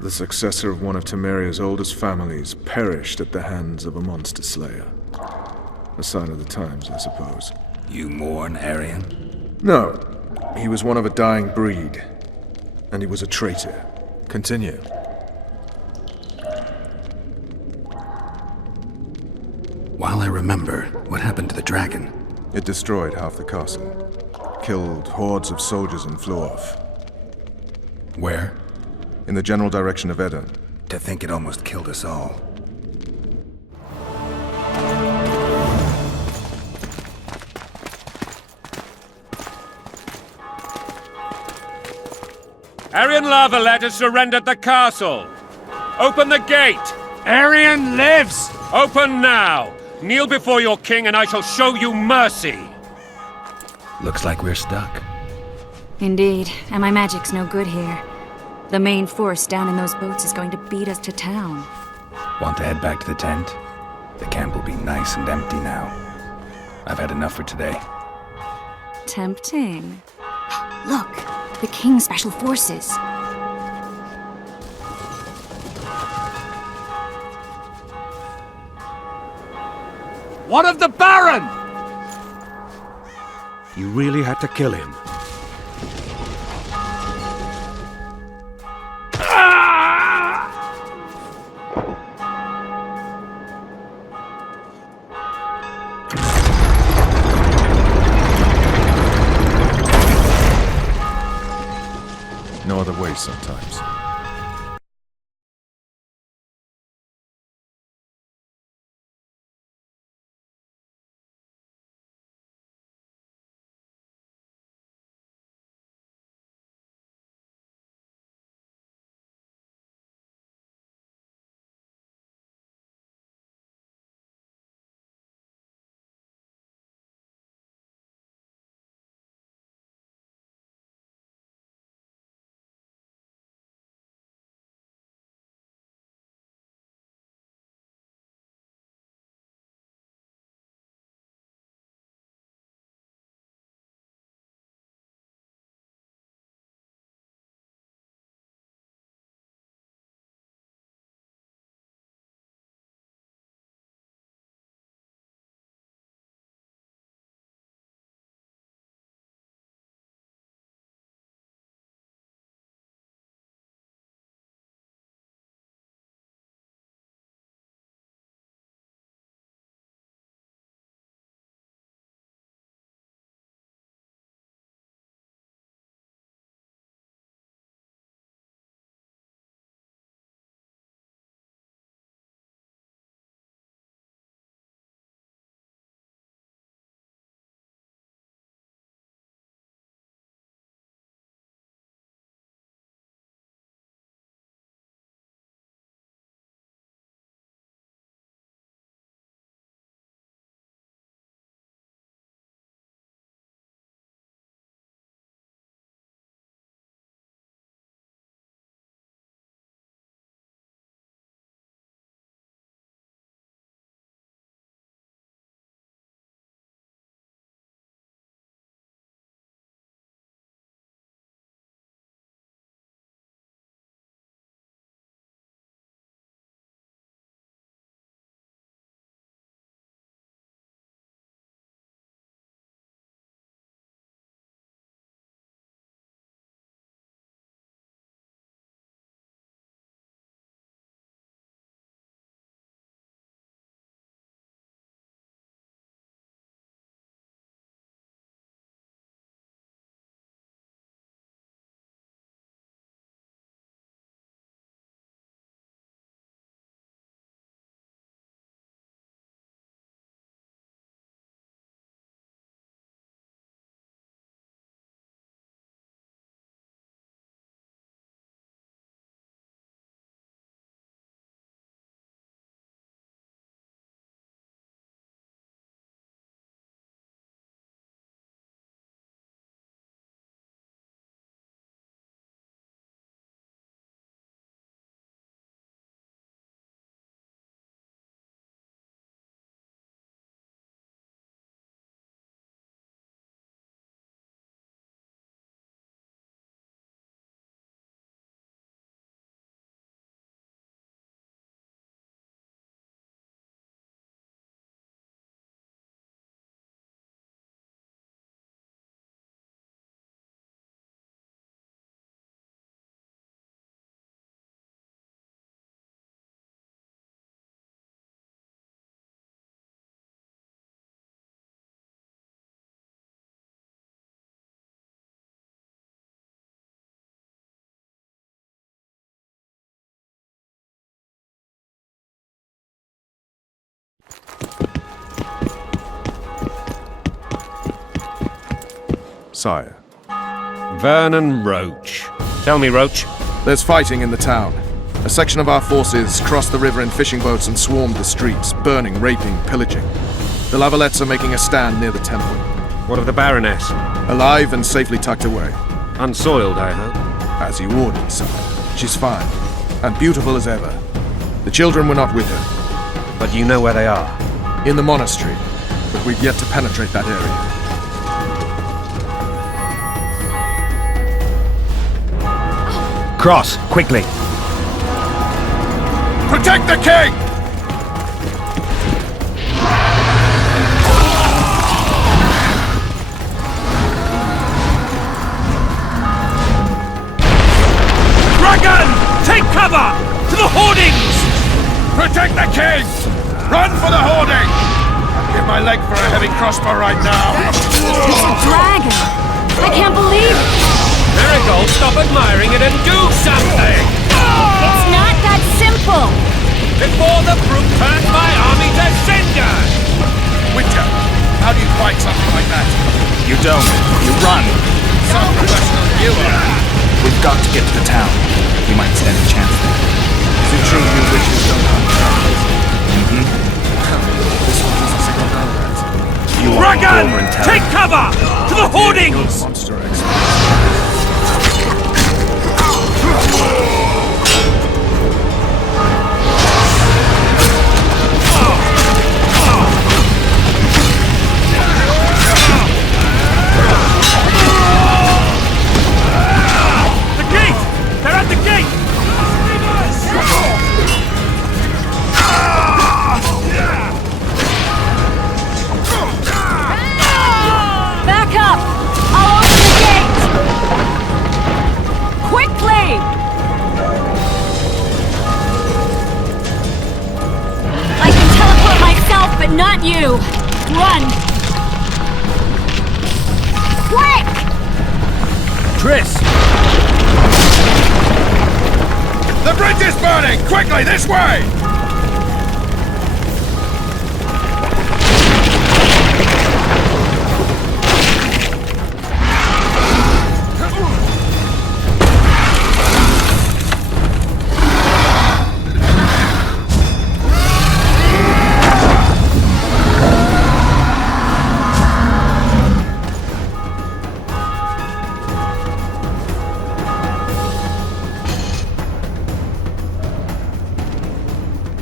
The successor of one of Temeria's oldest families perished at the hands of a monster slayer. A sign of the times, I suppose. You mourn Arian? No. He was one of a dying breed. And he was a traitor. Continue. While I remember, what happened to the dragon? It destroyed half the castle. Killed hordes of soldiers and flew off. Where? In the general direction of Eden. To think it almost killed us all. Arian Lavalet has surrendered the castle. Open the gate. Arian lives! Open now. Kneel before your king and I shall show you mercy. Looks like we're stuck. Indeed, and my magic's no good here. The main force down in those boats is going to beat us to town. Want to head back to the tent? The camp will be nice and empty now. I've had enough for today. Tempting. Look, the King's Special Forces. What of the Baron? You really had to kill him. No other way sometimes. Sire. Vernon Roach. Tell me, Roach. There's fighting in the town. A section of our forces crossed the river in fishing boats and swarmed the streets, burning, raping, pillaging. The Lavalettes are making a stand near the temple. What of the Baroness? Alive and safely tucked away. Unsoiled, I hope. As you ordered, sire. She's fine, and beautiful as ever. The children were not with her. But you know where they are? In the monastery, but we've yet to penetrate that area. Cross, quickly! Protect the king! Dragon! Take cover! To the hoardings! Protect the king! Run for the hoarding! I'd give my leg for a heavy crossbow right now. It's a dragon! I can't believe it! Marigold, stop admiring it and do something! It's not that simple! Before the brute turns my army to cinder! Witcher, how do you fight something like that? You don't. You run. Some professional you are. We've got to get to the town. We might stand a chance there. Is it true you witches don't hunt dragons? This one doesn't signal down that. You are Dragon! over in town. Take cover! To the hoardings! Monster expert. Not you! Run! Quick! Triss! The bridge is burning! Quickly, this way!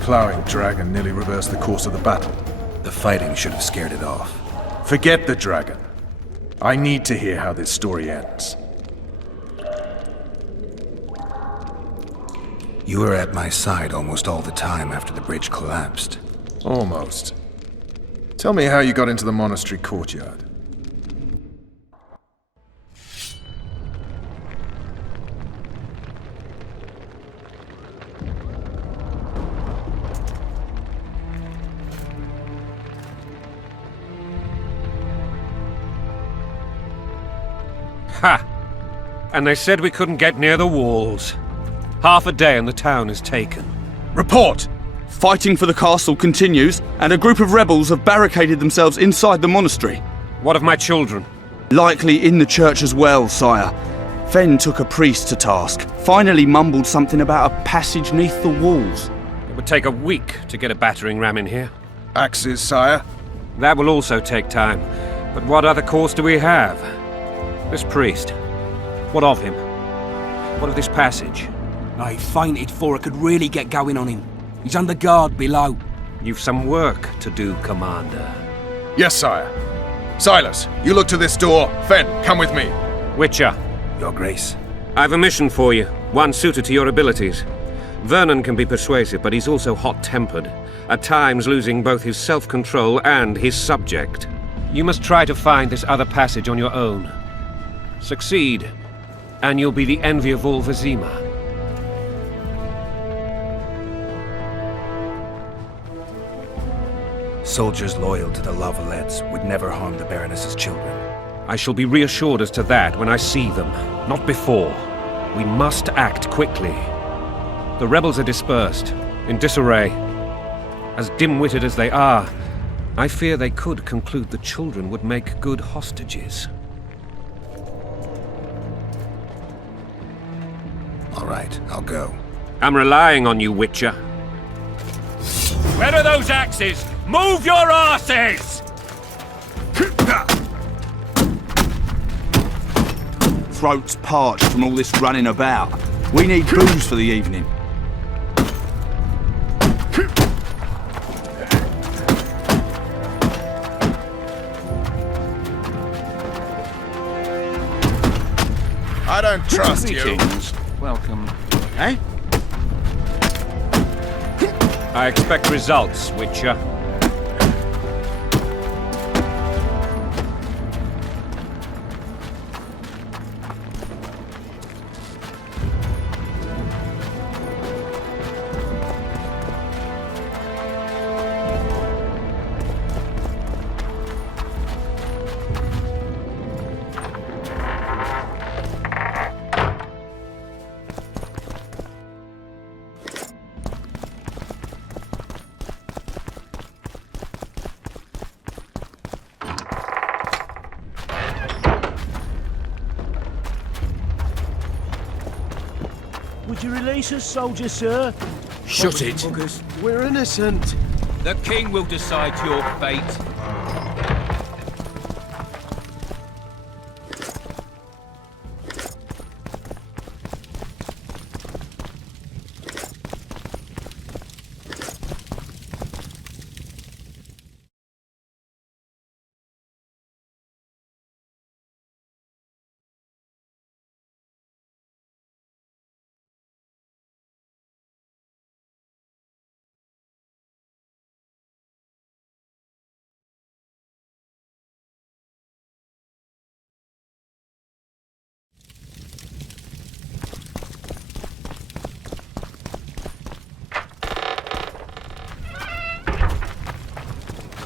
Plowing dragon nearly reversed the course of the battle. The fighting should have scared it off. Forget the dragon. I need to hear how this story ends. You were at my side almost all the time after the bridge collapsed. Almost. Tell me how you got into the monastery courtyard. Ha! And they said we couldn't get near the walls. Half a day and the town is taken. Report! Fighting for the castle continues, and a group of rebels have barricaded themselves inside the monastery. What of my children? Likely in the church as well, sire. Fen took a priest to task, finally mumbled something about a passage neath the walls. It would take a week to get a battering ram in here. Axes, sire. That will also take time. But what other course do we have? This priest. What of him? What of this passage? I fainted before I could really get going on him. He's under guard below. You've some work to do, Commander. Yes, sire. Silas, you look to this door. Fen, come with me. Witcher, Your Grace. I've a mission for you, one suited to your abilities. Vernon can be persuasive, but he's also hot-tempered, at times losing both his self-control and his subject. You must try to find this other passage on your own. Succeed, and you'll be the envy of all Vizima. Soldiers loyal to the Lavalettes would never harm the Baroness's children. I shall be reassured as to that when I see them, not before. We must act quickly. The rebels are dispersed, in disarray. As dim-witted as they are, I fear they could conclude the children would make good hostages. All right, I'll go. I'm relying on you, Witcher. Where are those axes? Move your asses! Throats parched from all this running about. We need booze for the evening. I don't trust you. Greetings. Welcome. Eh? I expect results, Witcher. Would you release us, soldier, sir? Shut it. We're innocent. The king will decide your fate.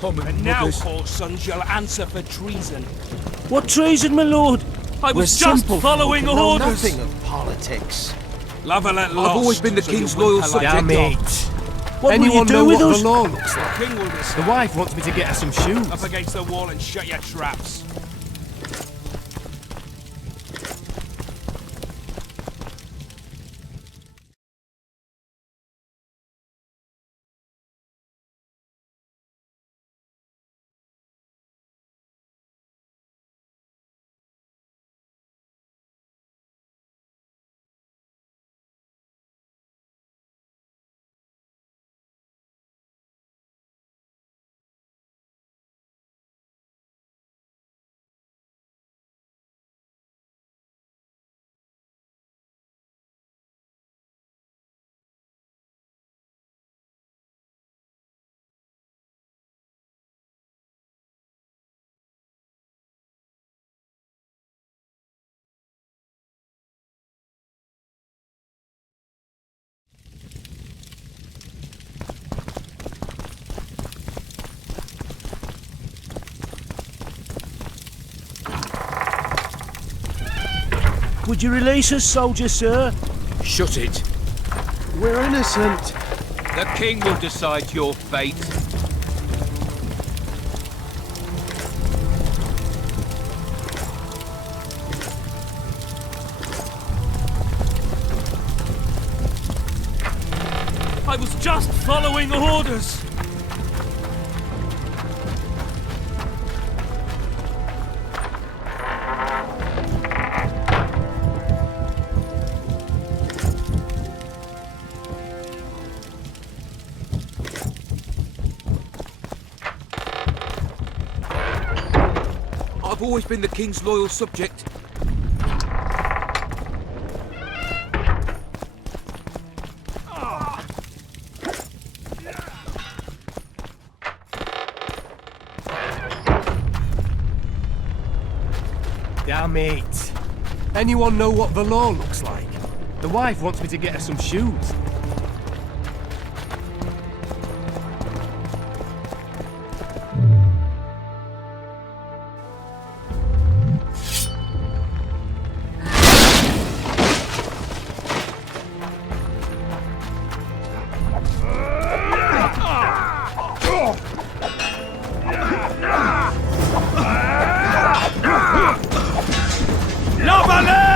And now, whoresons, you'll answer for treason. What treason, my lord? I was just following orders. Nothing of politics. Lover let lost. I've always been the king's loyal subject. Damn it. What will you Anyone do know with what us? the law looks like? The king will decide. The wife wants me to get her some shoes. Up against the wall and shut your traps. Would you release us, soldier, sir? Shut it. We're innocent. The king will decide your fate. I was just following orders. I've always been the king's loyal subject. Damn it. Anyone know what the law looks like? The wife wants me to get her some shoes. Lovely!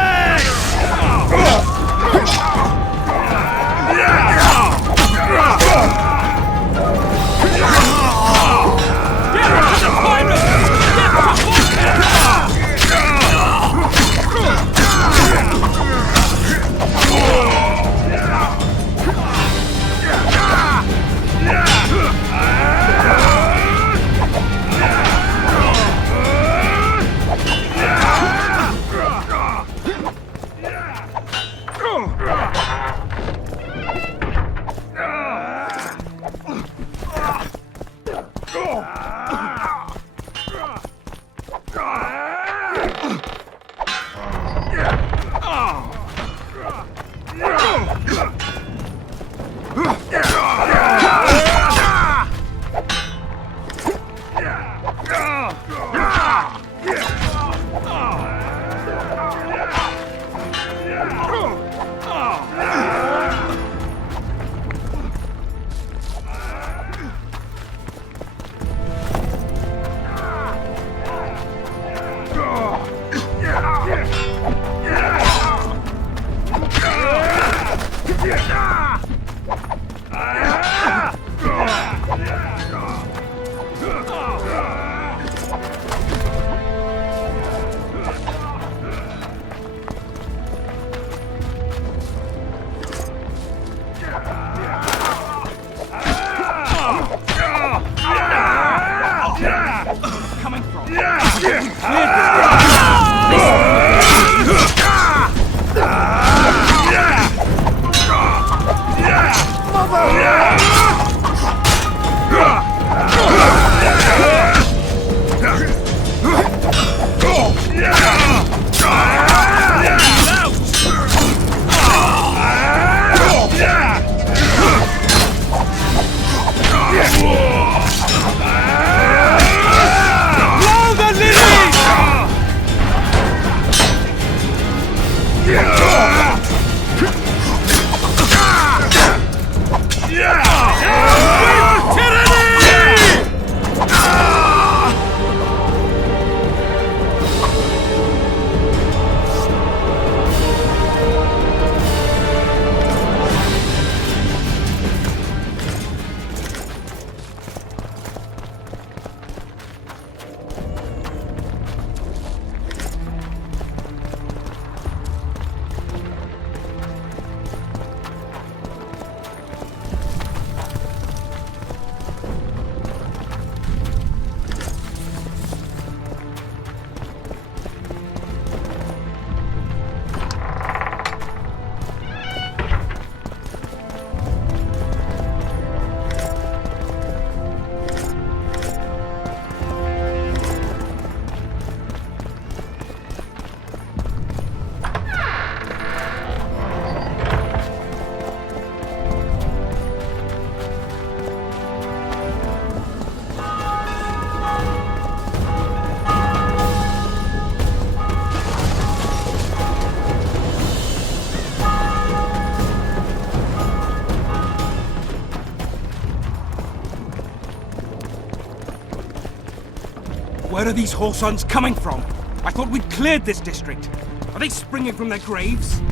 Where are these whoresons coming from? I thought we'd cleared this district. Are they springing from their graves?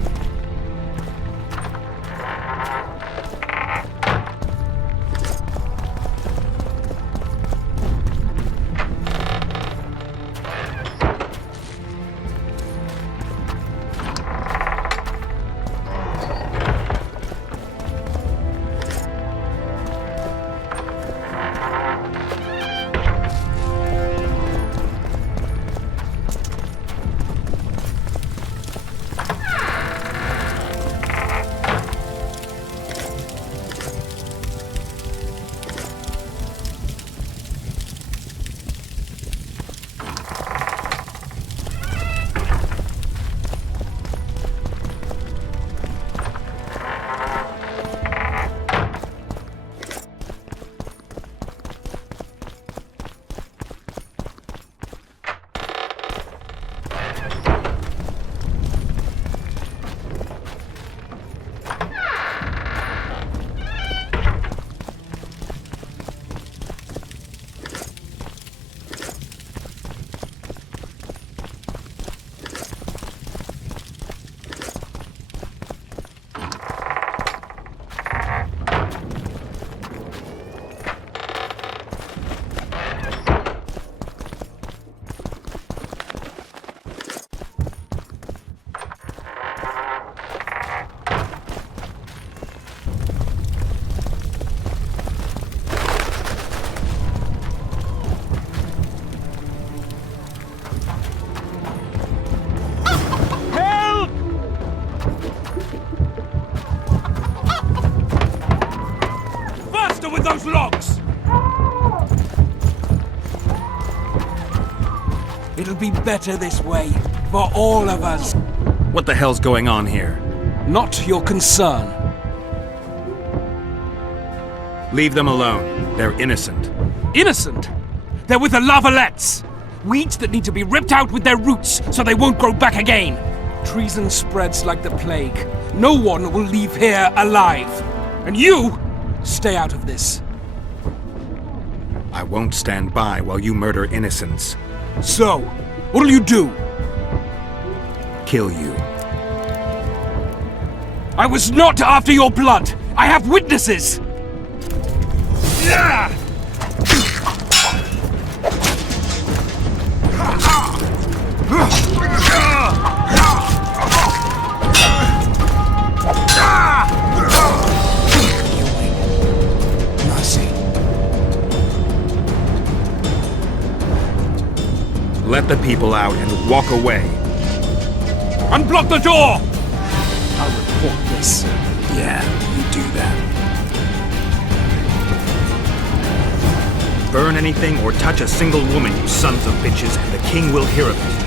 It'll be better this way, for all of us. What the hell's going on here? Not your concern. Leave them alone. They're innocent. Innocent? They're with the lavalettes! Weeds that need to be ripped out with their roots so they won't grow back again. Treason spreads like the plague. No one will leave here alive. And you, stay out of this. I won't stand by while you murder innocents. So, what'll you do? Kill you. I was not after your blood! I have witnesses! Yeah! Let the people out and walk away. Unblock the door! I'll report this. Yeah, you do that. Burn anything or touch a single woman, you sons of bitches, and the king will hear of it.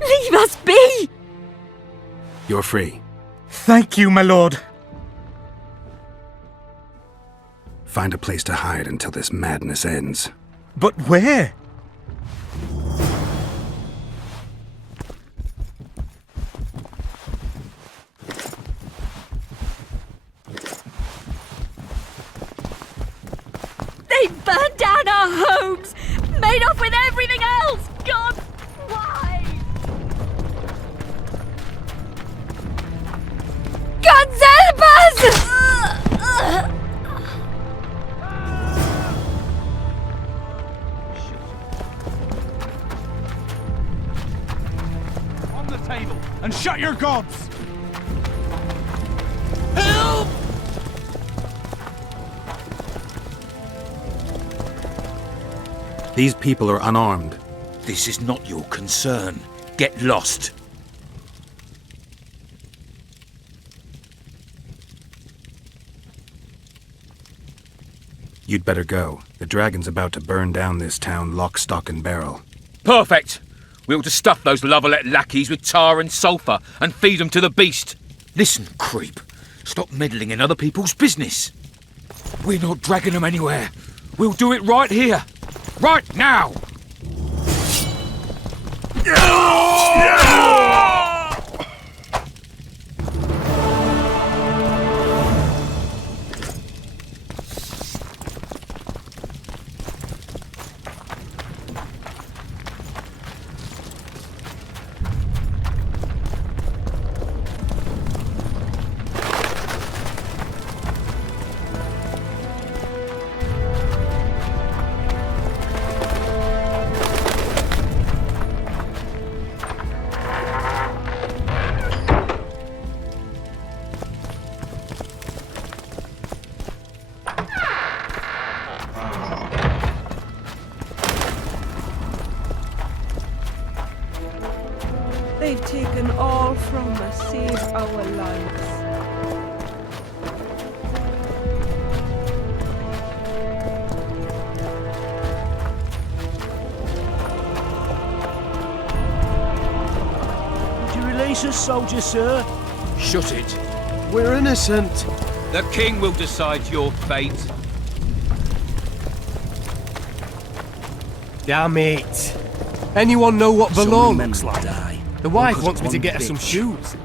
Leave us be! You're free. Thank you, my lord. Find a place to hide until this madness ends. But where? They burned down our homes! Made off with everything else! God, why? God help us! On the table, and shut your gobs! Help! These people are unarmed. This is not your concern. Get lost. You'd better go. The dragon's about to burn down this town lock, stock, and barrel. Perfect! We ought to stuff those Lovelet lackeys with tar and sulphur and feed them to the beast. Listen, creep. Stop meddling in other people's business. We're not dragging them anywhere. We'll do it right here. Right now! They've taken all from us, save our lives. racist soldier, sir. Shut it. We're innocent. The king will decide your fate. Damn it. Anyone know what the So law many men looks will like? die. The wife Because wants me of to one get her some bitch. shoes.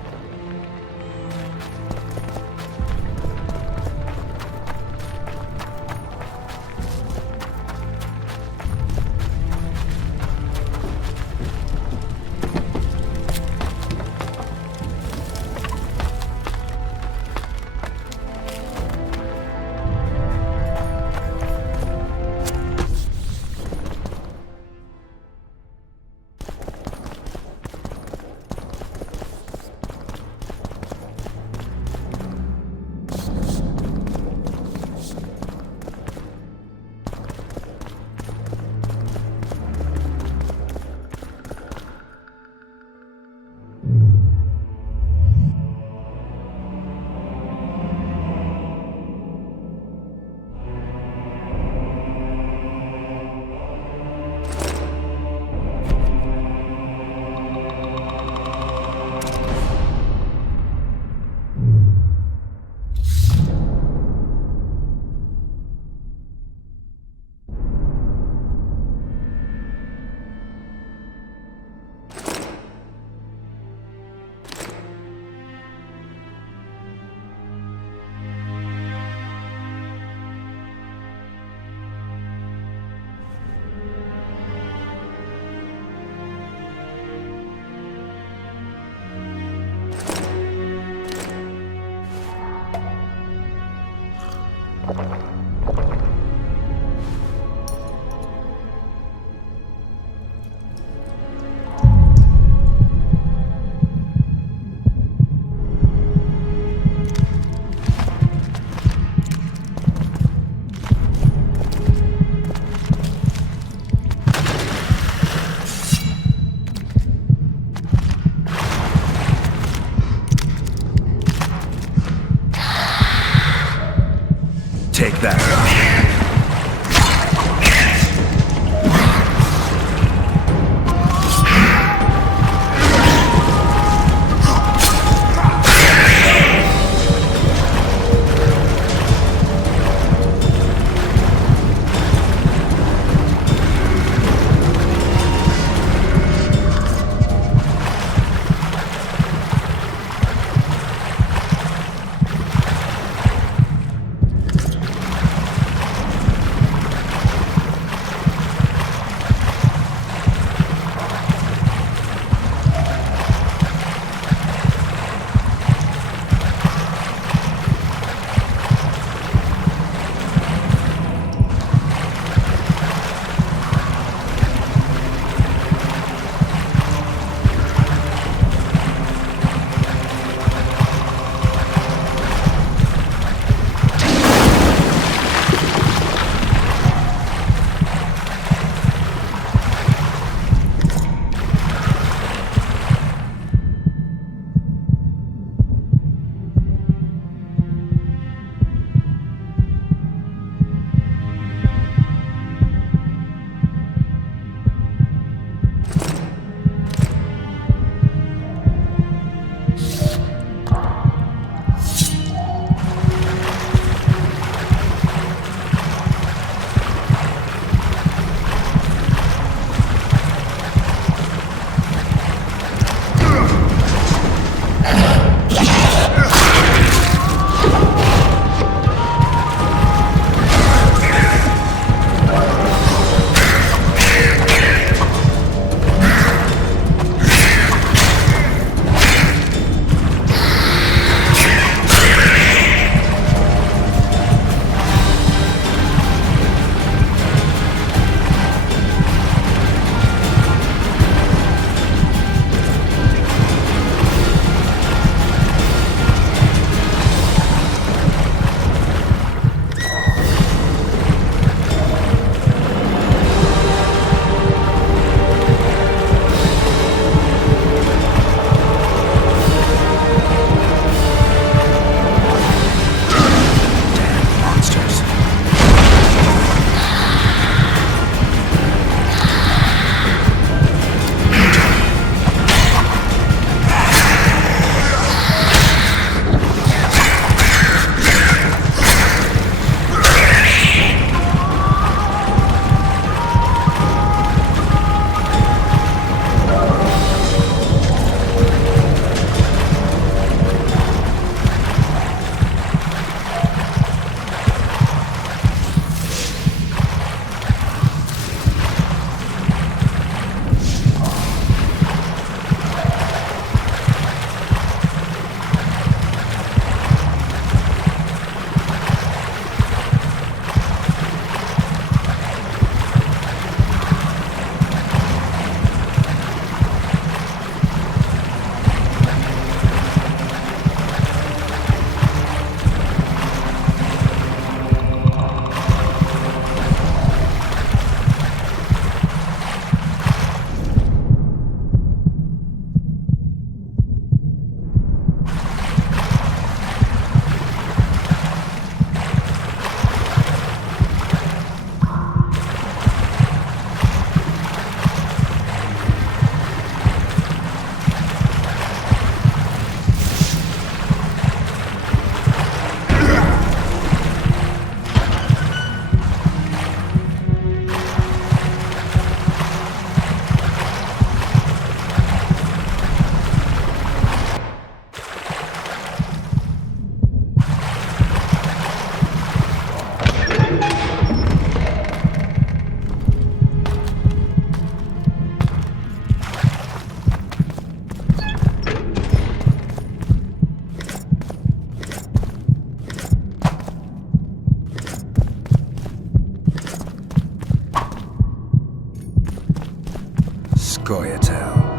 Goyatel.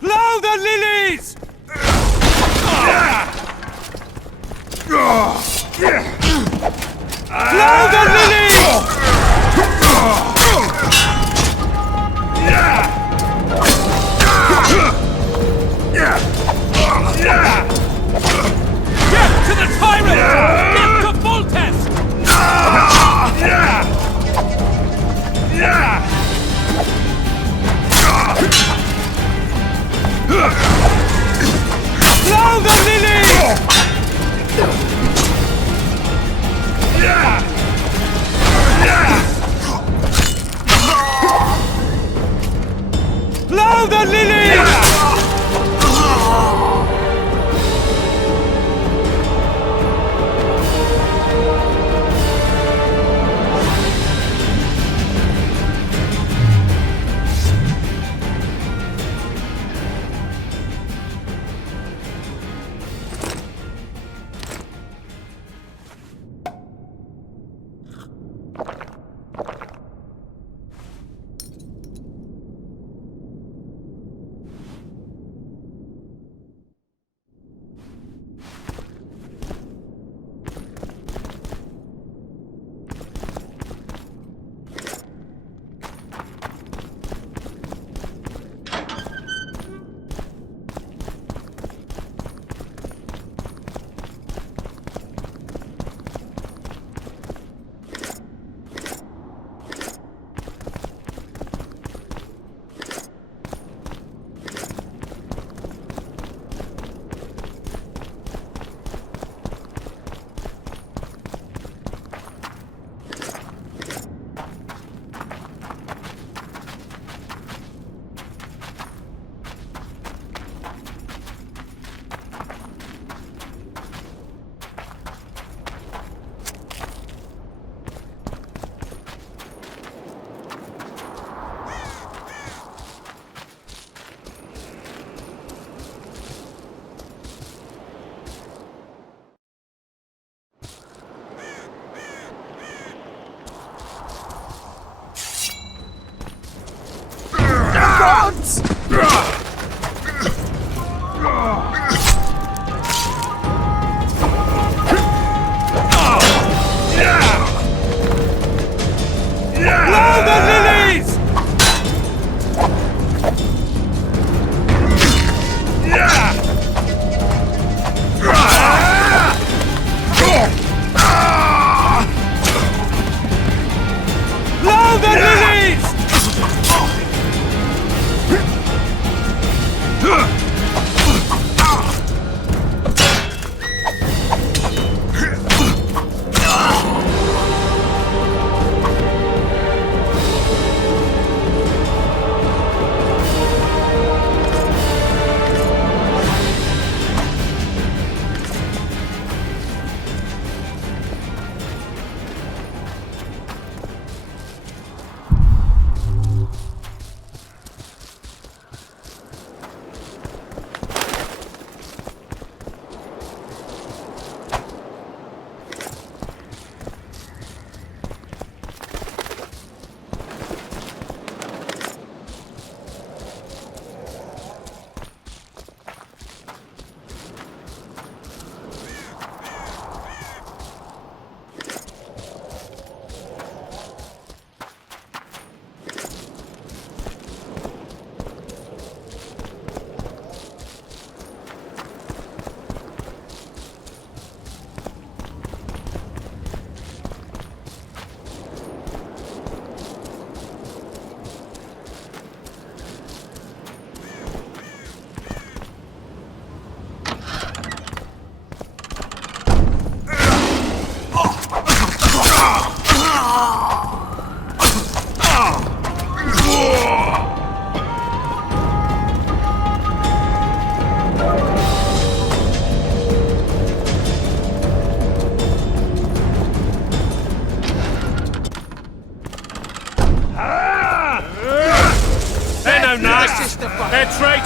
Plow the lilies! Plow the lilies! Get to the tyrant! Get to Foltest! Plow the lilies! Plow the lilies!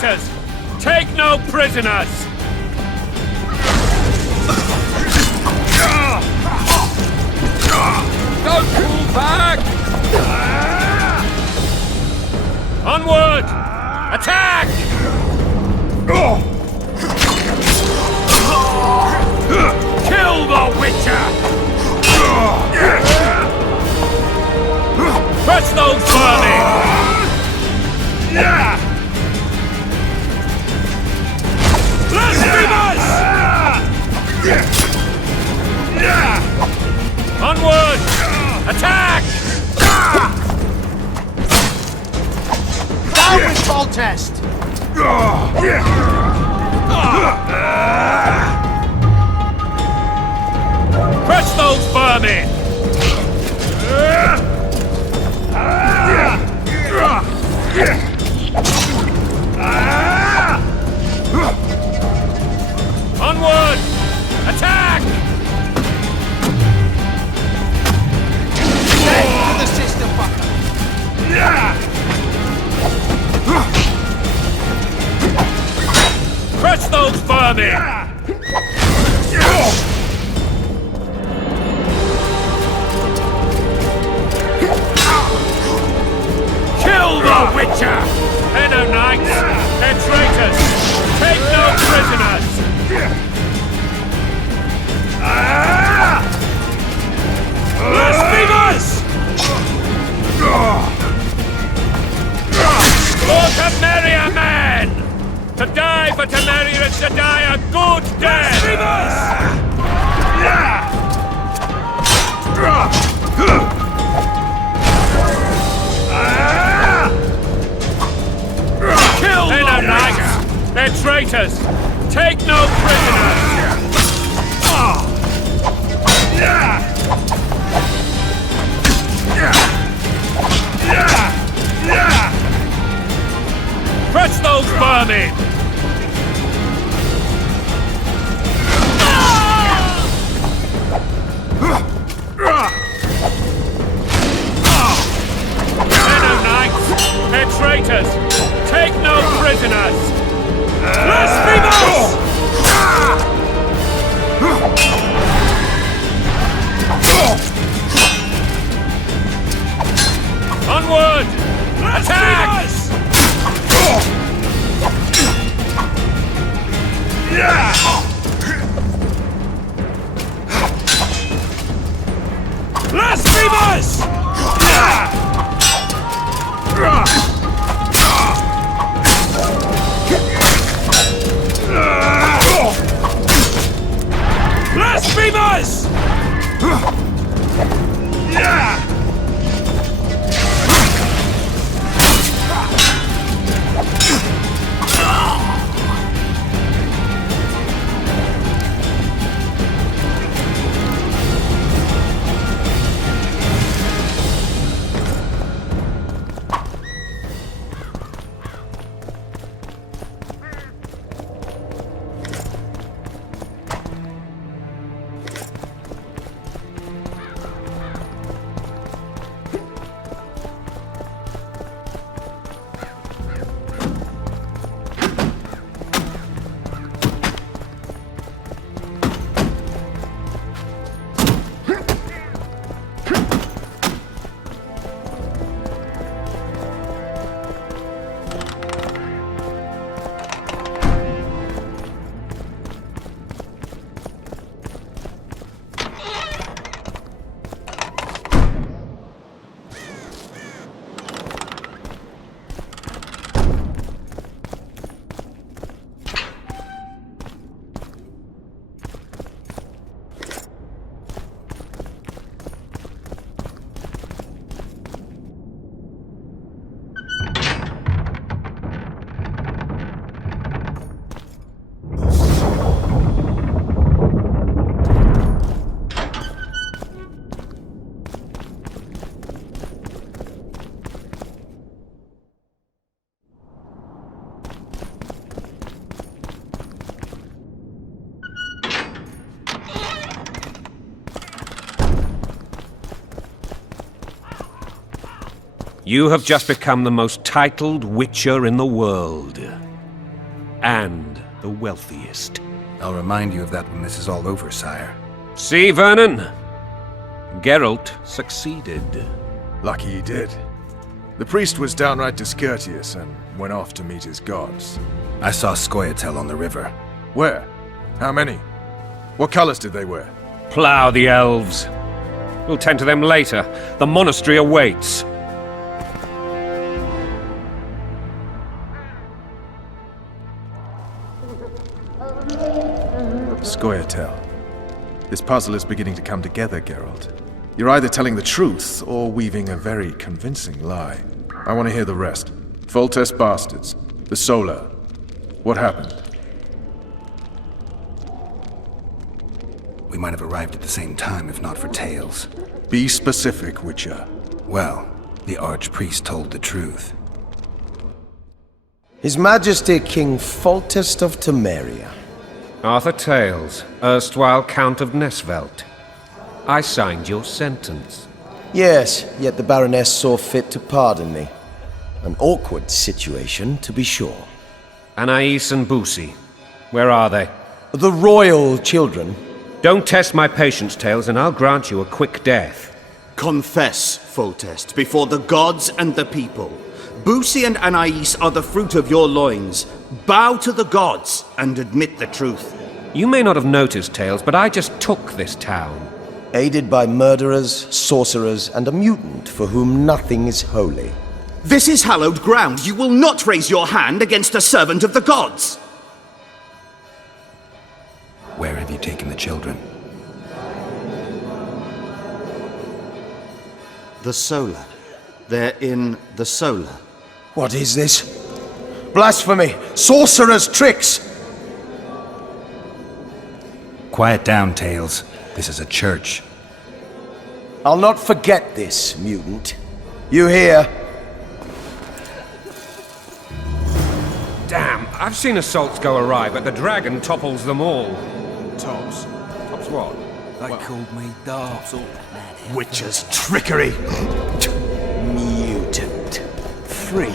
traitors! Take no prisoners! Don't pull back! Onward! Attack! Kill the Witcher! Press those vermin! Blasphemous! Onward! Attack! Down with Foltest! Press those vermin! Onward! Attack! To the sister fucker! Press those vermin! Kill the Witcher! They're no knights! They're traitors! Take no prisoners! Blasphemous! For Temeria, man! To die for Temeria is to die a good death! Kill They're no knights! They're traitors! Take no prisoners! Press those vermin! They're no knights! They're traitors! Take no prisoners! Blasphemous! Onward! Attack! Blasphemous! Blasphemous! You have just become the most titled Witcher in the world. and the wealthiest. I'll remind you of that when this is all over, sire. See, Vernon? Geralt succeeded. Lucky he did. The priest was downright discourteous and went off to meet his gods. I saw Scoia'tael on the river. Where? How many? What colors did they wear? Plough the elves. We'll tend to them later. The monastery awaits. Scoia'tael. This puzzle is beginning to come together, Geralt. You're either telling the truth or weaving a very convincing lie. I want to hear the rest. Foltest bastards. The Solar. What happened? We might have arrived at the same time if not for tales. Be specific, Witcher. Well, the archpriest told the truth. His Majesty King Foltest of Temeria. Arthur Tales, erstwhile Count of Nesvelt. I signed your sentence. Yes, yet the Baroness saw fit to pardon me. An awkward situation, to be sure. Anais and Boussy, where are they? The royal children. Don't test my patience, Tales, and I'll grant you a quick death. Confess, Foltest, before the gods and the people. Boussy and Anais are the fruit of your loins. Bow to the gods and admit the truth. You may not have noticed, Tales, but I just took this town. Aided by murderers, sorcerers, and a mutant for whom nothing is holy. This is hallowed ground. You will not raise your hand against a servant of the gods. Where have you taken the children? The Solar. They're in the Solar. What is this? Blasphemy! Sorcerer's tricks! Quiet down, Tales. This is a church. I'll not forget this, mutant. You hear? Damn, I've seen assaults go awry, but the dragon topples them all. Tops. Tops what? They called me daft. Witcher's trickery. Mutant. Freak.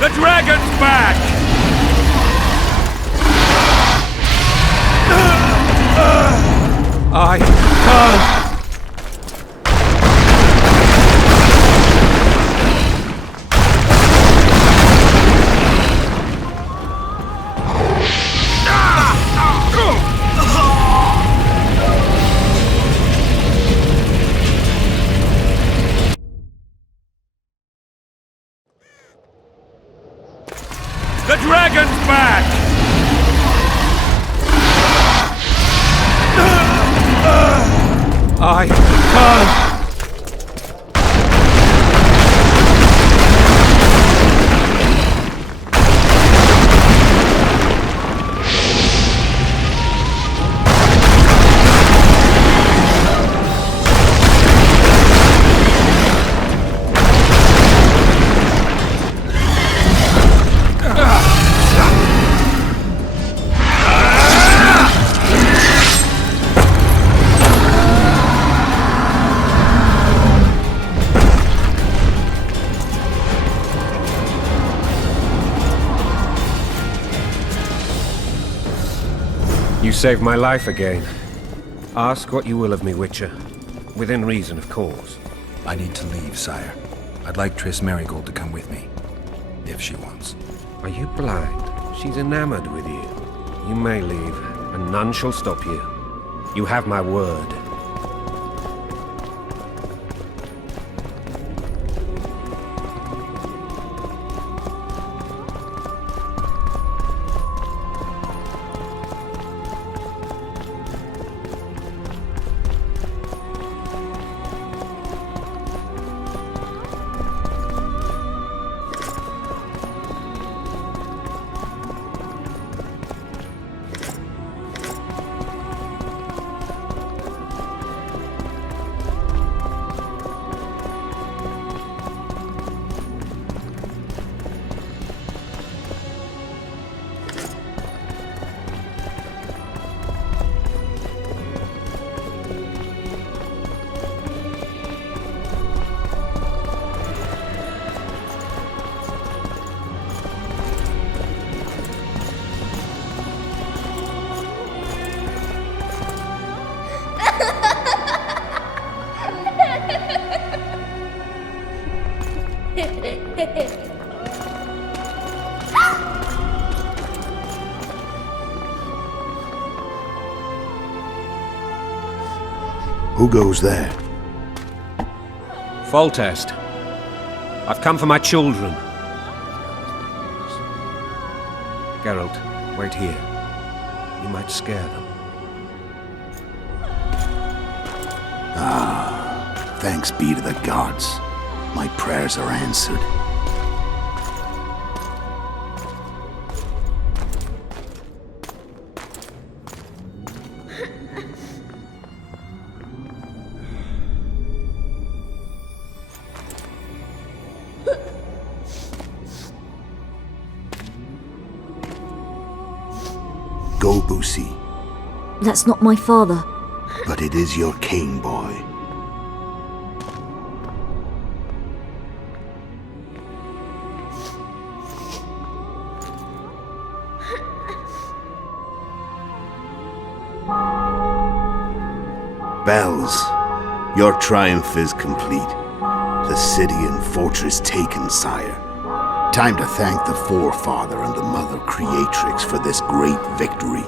The dragon's back! I can't. The dragon's back! I can't. You saved my life again. Ask what you will of me, Witcher. Within reason, of course. I need to leave, sire. I'd like Triss Marigold to come with me. If she wants. Are you blind? She's enamored with you. You may leave, and none shall stop you. You have my word. Who goes there? Foltest. I've come for my children. Geralt, wait here. You might scare them. Ah, thanks be to the gods. My prayers are answered. Go, Boosie. That's not my father. But it is your king, boy. Bells, your triumph is complete. The city and fortress taken, sire. Time to thank the Forefather and the Mother Creatrix for this great victory.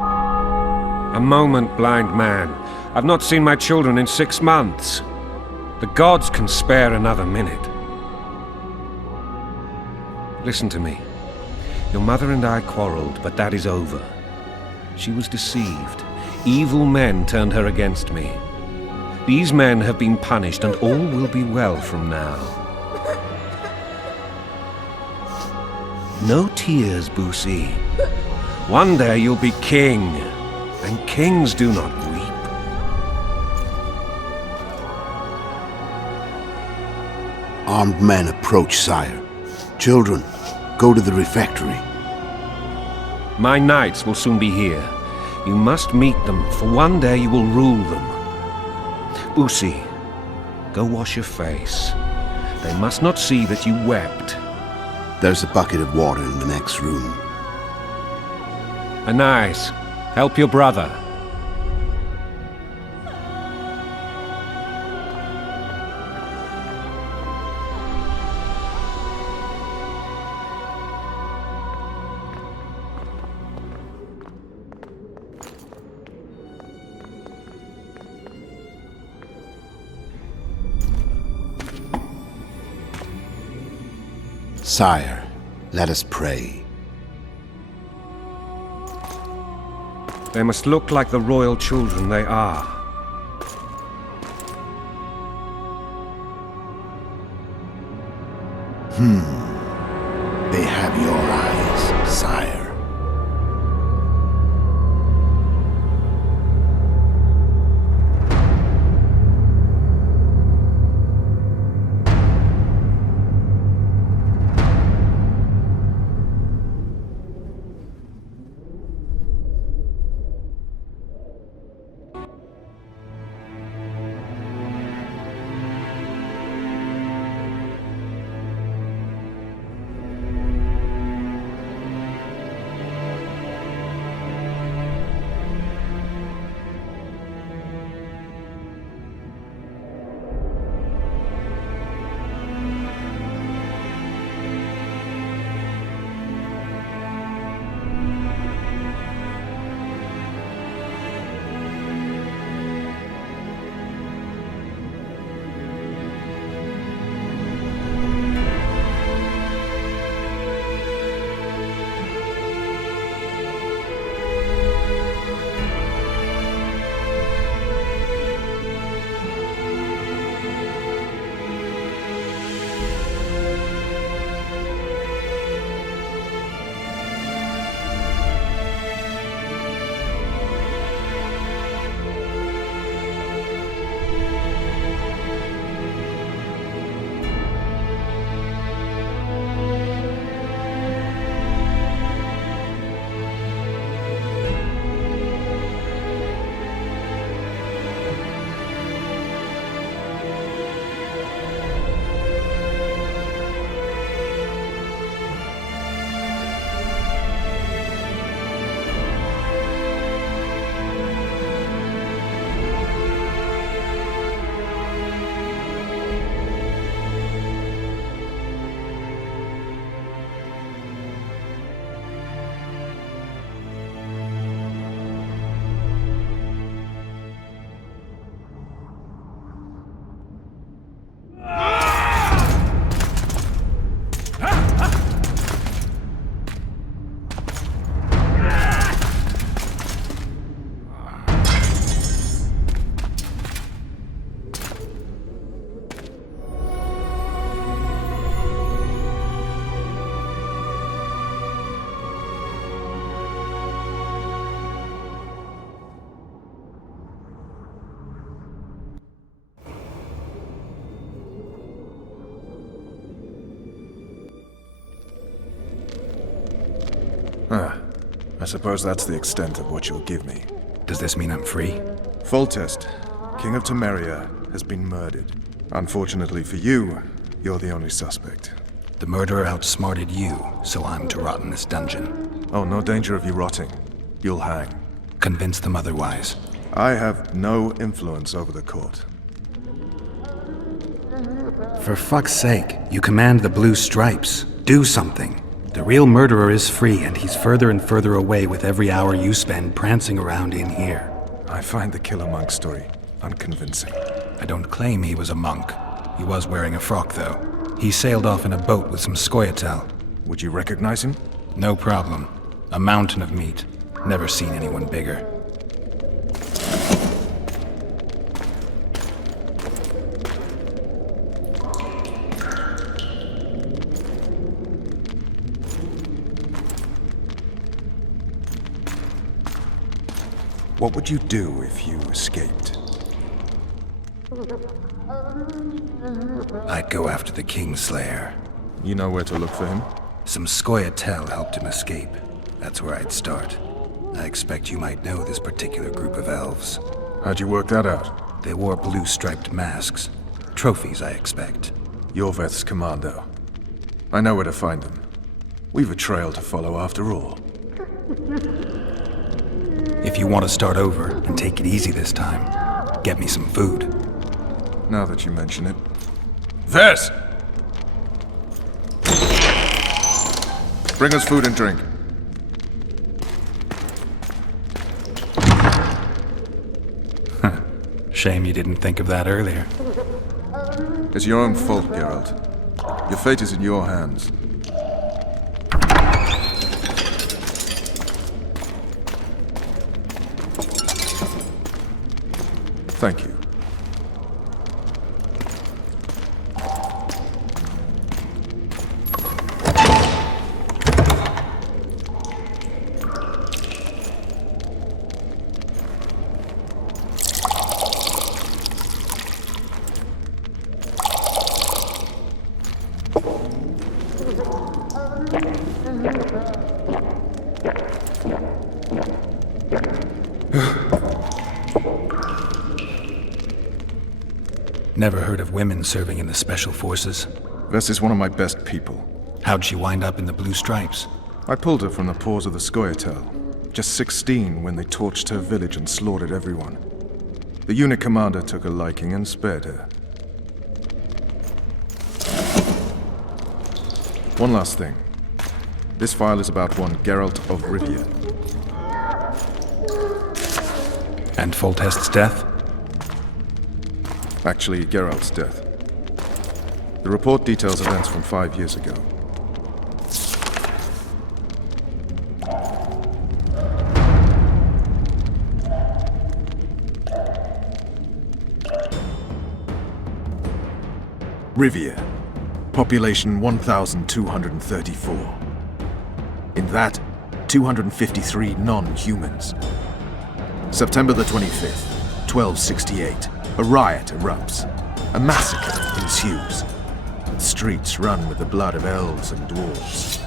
A moment, blind man. I've not seen my children in 6 months. The gods can spare another minute. Listen to me. Your mother and I quarreled, but that is over. She was deceived. Evil men turned her against me. These men have been punished, and all will be well from now. No tears, Boosie. One day you'll be king, and kings do not weep. Armed men approach, sire. Children, go to the refectory. My knights will soon be here. You must meet them, for one day you will rule them. Boosie, go wash your face. They must not see that you wept. There's a bucket of water in the next room. Anais, help your brother. Sire, let us pray. They must look like the royal children they are. They have your eyes, sire. I suppose that's the extent of what you'll give me. Does this mean I'm free? Foltest, King of Temeria, has been murdered. Unfortunately for you, you're the only suspect. The murderer outsmarted you, so I'm to rot in this dungeon. Oh, no danger of you rotting. You'll hang. Convince them otherwise. I have no influence over the court. For fuck's sake, you command the blue stripes. Do something. The real murderer is free, and he's further and further away with every hour you spend prancing around in here. I find the killer monk story unconvincing. I don't claim he was a monk. He was wearing a frock, though. He sailed off in a boat with some scoia'tael. Would you recognize him? No problem. A mountain of meat. Never seen anyone bigger. What would you do if you escaped? I'd go after the Kingslayer. You know where to look for him? Some scoia'tael helped him escape. That's where I'd start. I expect you might know this particular group of elves. How'd you work that out? They wore blue-striped masks. Trophies, I expect. Yorveth's commando. I know where to find them. We've a trail to follow after all. If you want to start over and take it easy this time, get me some food. Now that you mention it. Ves! Bring us food and drink. Shame you didn't think of that earlier. It's your own fault, Geralt. Your fate is in your hands. Thank you. Never heard of women serving in the Special Forces. Ves is one of my best people. How'd she wind up in the Blue Stripes? I pulled her from the paws of the scoia'tael. Just 16 when they torched her village and slaughtered everyone. The unit commander took a liking and spared her. One last thing. This file is about one Geralt of Rivia. And Foltest's death? Actually, Geralt's death. The report details events from 5 years ago. Rivia. Population 1,234. In that, 253 non-humans. September the 25th, 1268. A riot erupts. A massacre ensues. The streets run with the blood of elves and dwarves.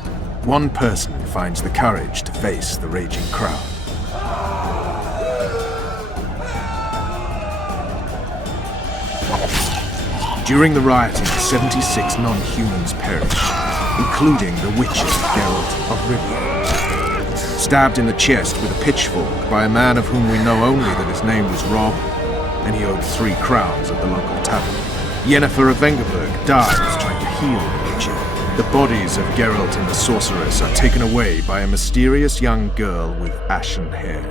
One person finds the courage to face the raging crowd. During the rioting, 76 non-humans perished, including the witcher Geralt of Rivia. Stabbed in the chest with a pitchfork by a man of whom we know only that his name was Rob, and he owed 3 crowns at the local tavern. Yennefer of Vengerberg dies trying to heal the witcher. The bodies of Geralt and the sorceress are taken away by a mysterious young girl with ashen hair.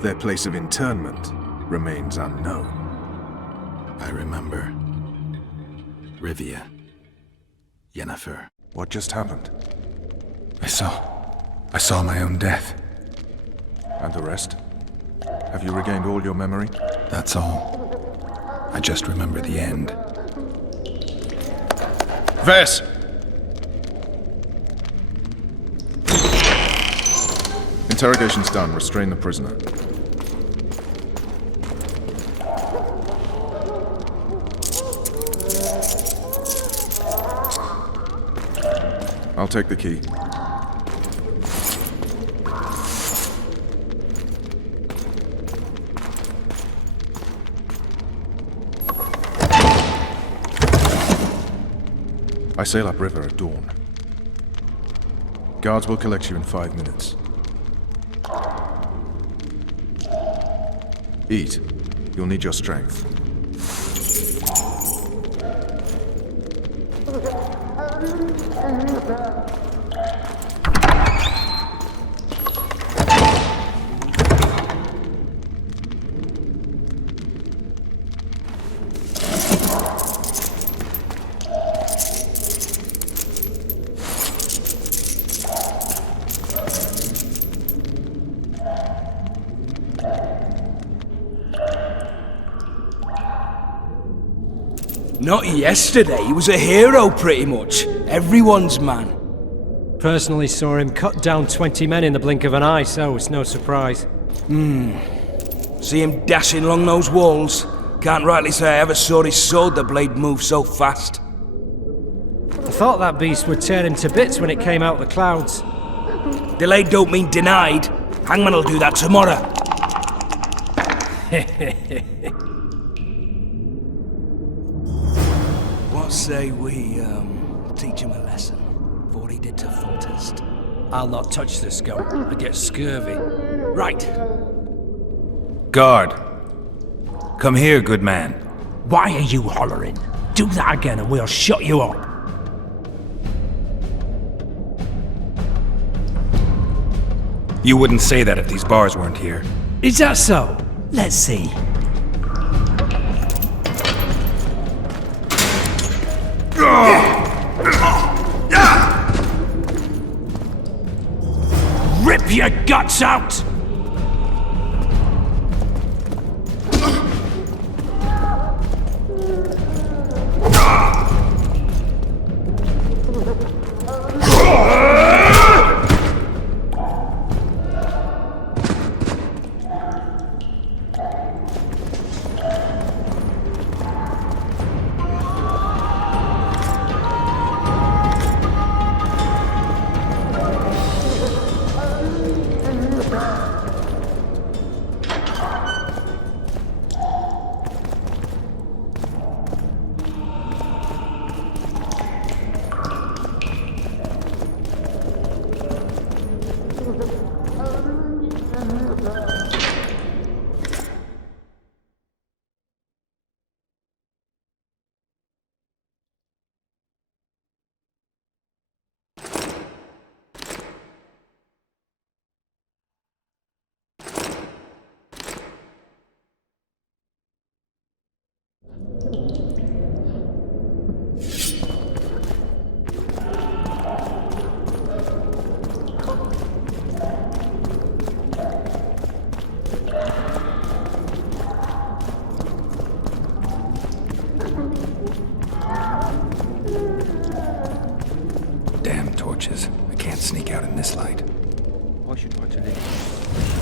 Their place of interment remains unknown. I remember. Rivia. Yennefer. What just happened? I saw my own death. And the rest? Have you regained all your memory? That's all. I just remember the end. Ves! Interrogation's done. Restrain the prisoner. I'll take the key. I sail upriver at dawn. Guards will collect you in 5 minutes. Eat. You'll need your strength. Not yesterday, he was a hero pretty much. Everyone's man. Personally saw him cut down 20 men in the blink of an eye, so it's no surprise. See him dashing along those walls? Can't rightly say I ever saw his sword the blade move so fast. I thought that beast would tear him to bits when it came out of the clouds. Delayed don't mean denied. Hangman will do that tomorrow. What say we, teach him a lesson? For what he did to Foltest. I'll not touch the scum. I get scurvy. Right. Guard. Come here, good man. Why are you hollering? Do that again and we'll shut you up. You wouldn't say that if these bars weren't here. Is that so? Let's see. Rip your guts out! Damn torches. I can't sneak out in this light. I should want to live.